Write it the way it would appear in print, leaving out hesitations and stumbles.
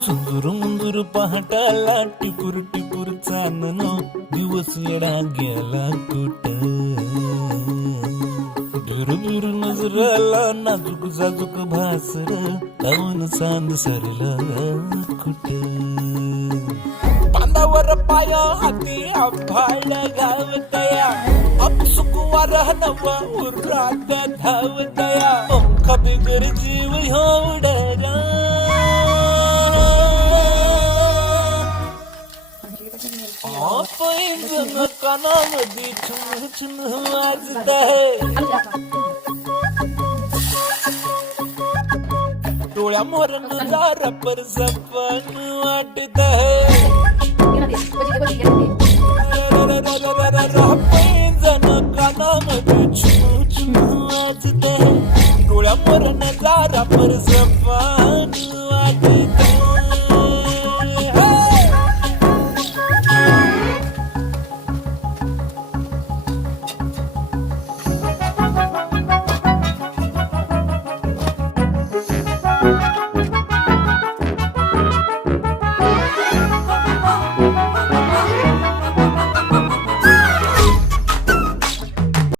सुंदूर मुंदूर पहाटाला टिपूर टिपूर चांदण दिवस येडा गेला कुठ बिरू नजराला नाजूक जाजूक भासर काऊन सांद सरला कुठ बांधावर पाया हाती आभाळ गावतया अपसुक वारह नवा उरात धावतया पंखा बिगर जीव होडरा पैंजण कानामध्ये छुन छुन वाजत आहे डोळ्या मोरन दारा पर सपन वाटत आहे पैंजण कानामध्ये छुन छुन वाजत आहे डोळ्या मोरन दारा पर सपन